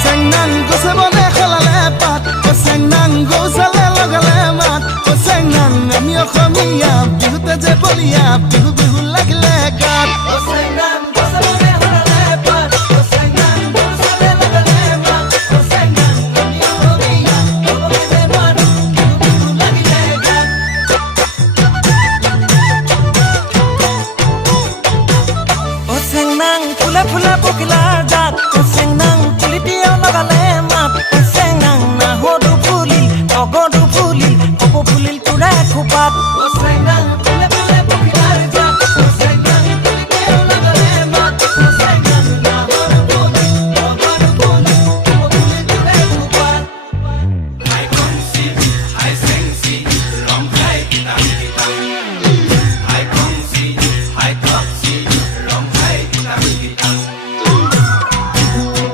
চেংনাং গছে বনে খলালে পাত চেংনাং গৌচালে লগালে মাত চেংনাং আমি অসমীয়া বিহুতে যে বলিয়া বিহু বিহু লাগিলে গাত